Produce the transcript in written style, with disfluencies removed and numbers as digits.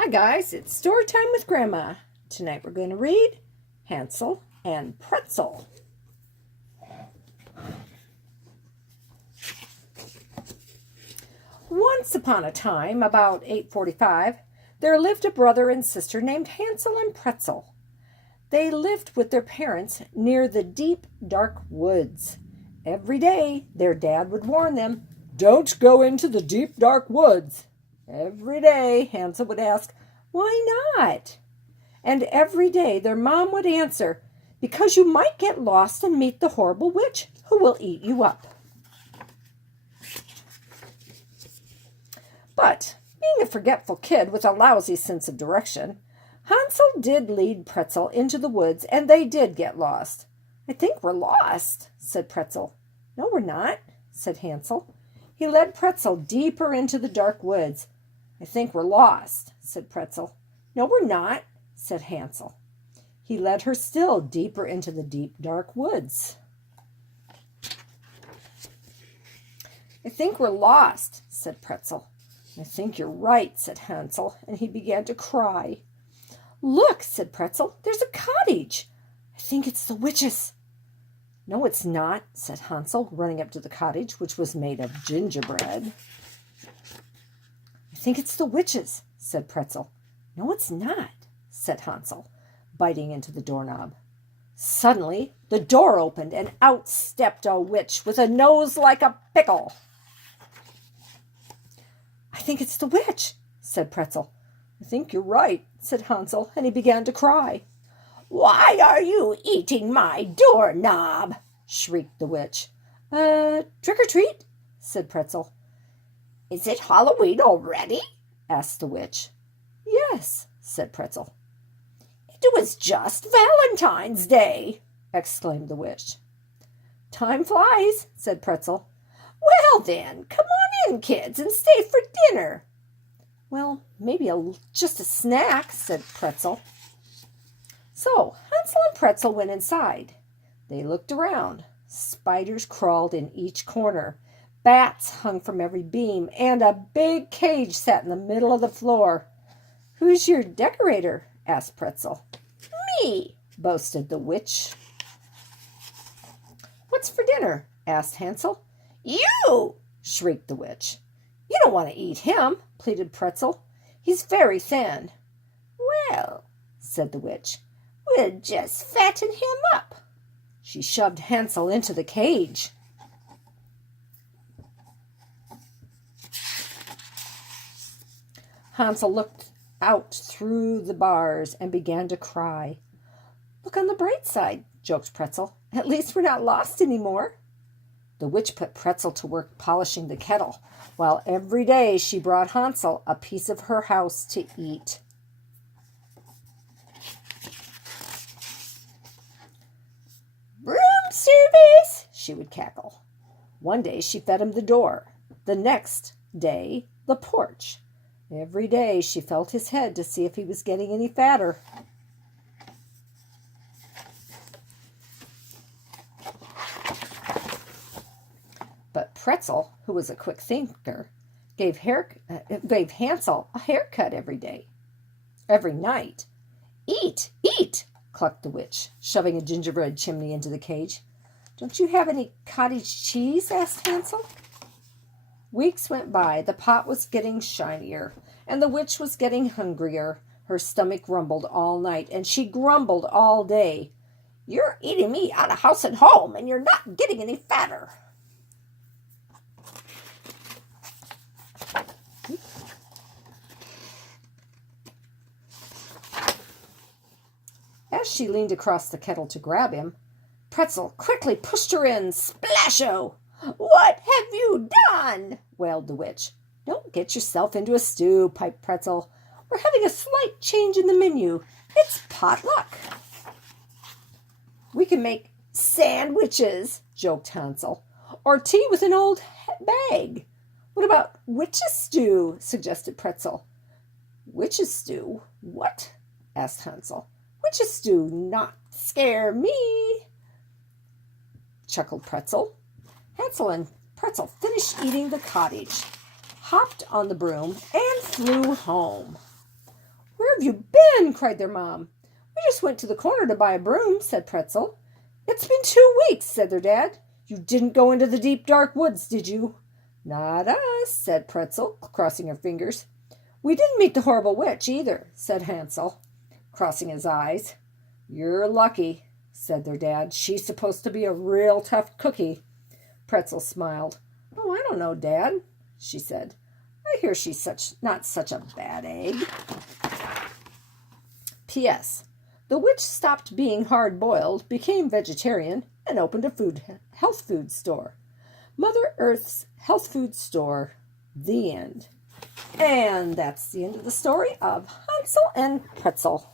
Hi guys, it's story time with Grandma. Tonight we're going to read Hansel and Pretzel. Once upon a time, about 845, there lived a brother and sister named Hansel and Pretzel. They lived with their parents near the deep, dark woods. Every day, their dad would warn them, "Don't go into the deep, dark woods." Every day, Hansel would ask, "Why not?" And every day their mom would answer, "Because you might get lost and meet the horrible witch who will eat you up." But, being a forgetful kid with a lousy sense of direction, Hansel did lead Pretzel into the woods, and they did get lost. "I think we're lost," said Pretzel. "No, we're not," said Hansel. He led Pretzel deeper into the dark woods. "I think we're lost," said Pretzel. "No, we're not," said Hansel. He led her still deeper into the deep, dark woods. "I think we're lost," said Pretzel. "I think you're right," said Hansel, and he began to cry. "Look," said Pretzel, "there's a cottage. I think it's the witch's." "No, it's not," said Hansel, running up to the cottage, which was made of gingerbread. "I think it's the witch's," said Pretzel. "No, it's not," said Hansel, biting into the doorknob. Suddenly, the door opened, and out stepped a witch with a nose like a pickle. "I think it's the witch," said Pretzel. "I think you're right," said Hansel, and he began to cry. "Why are you eating my doorknob?" shrieked the witch. Trick or treat," said Pretzel. "Is it Halloween already?" asked the witch. "Yes," said Pretzel. "It was just Valentine's Day," exclaimed the witch. "Time flies," said Pretzel. "Well then, come on in, kids, and stay for dinner." "Well, maybe just a snack," said Pretzel. So Hansel and Pretzel went inside. They looked around. Spiders crawled in each corner. Bats hung from every beam, and a big cage sat in the middle of the floor. "Who's your decorator?" asked Pretzel. "Me," boasted the witch. "What's for dinner?" asked Hansel. "You!" shrieked the witch. "You don't want to eat him," pleaded Pretzel. "He's very thin." "Well," said the witch, "we'll just fatten him up." She shoved Hansel into the cage. Hansel looked out through the bars and began to cry. "Look on the bright side," joked Pretzel. "At least we're not lost anymore." The witch put Pretzel to work polishing the kettle, while every day she brought Hansel a piece of her house to eat. "Room service," she would cackle. One day she fed him the door, the next day the porch. Every day she felt his head to see if he was getting any fatter. But Pretzel, who was a quick thinker, gave Hansel a haircut every night. "Eat, eat," clucked the witch, shoving a gingerbread chimney into the cage. "Don't you have any cottage cheese?" asked Hansel. Weeks went by. The pot was getting shinier, and the witch was getting hungrier. Her stomach rumbled all night, and she grumbled all day. "You're eating me out of house and home, and you're not getting any fatter." As she leaned across the kettle to grab him, Pretzel quickly pushed her in. Splasho! "What have you done?" wailed the witch. "Don't get yourself into a stew," piped Pretzel. "We're having a slight change in the menu. It's potluck." "We can make sandwiches," joked Hansel, "or tea with an old bag." "What about witch's stew?" suggested Pretzel. "Witch's stew? What?" asked Hansel. "Witch's stew not scare me," chuckled Pretzel. Hansel and Pretzel finished eating the cottage, hopped on the broom, and flew home. Where have you been? Cried their mom. We just went to the corner to buy a broom, said Pretzel. It's been 2 weeks, said their dad. You didn't go into the deep, dark woods, did you? Not us, said Pretzel, crossing her fingers. We didn't meet the horrible witch either, said Hansel, crossing his eyes. You're lucky, said their dad. She's supposed to be a real tough cookie. Pretzel smiled. Oh, I don't know, Dad, she said. I hear she's not such a bad egg. P.S. The witch stopped being hard-boiled, became vegetarian, and opened a health food store. Mother Earth's health food store. The end. And that's the end of the story of Hansel and Pretzel.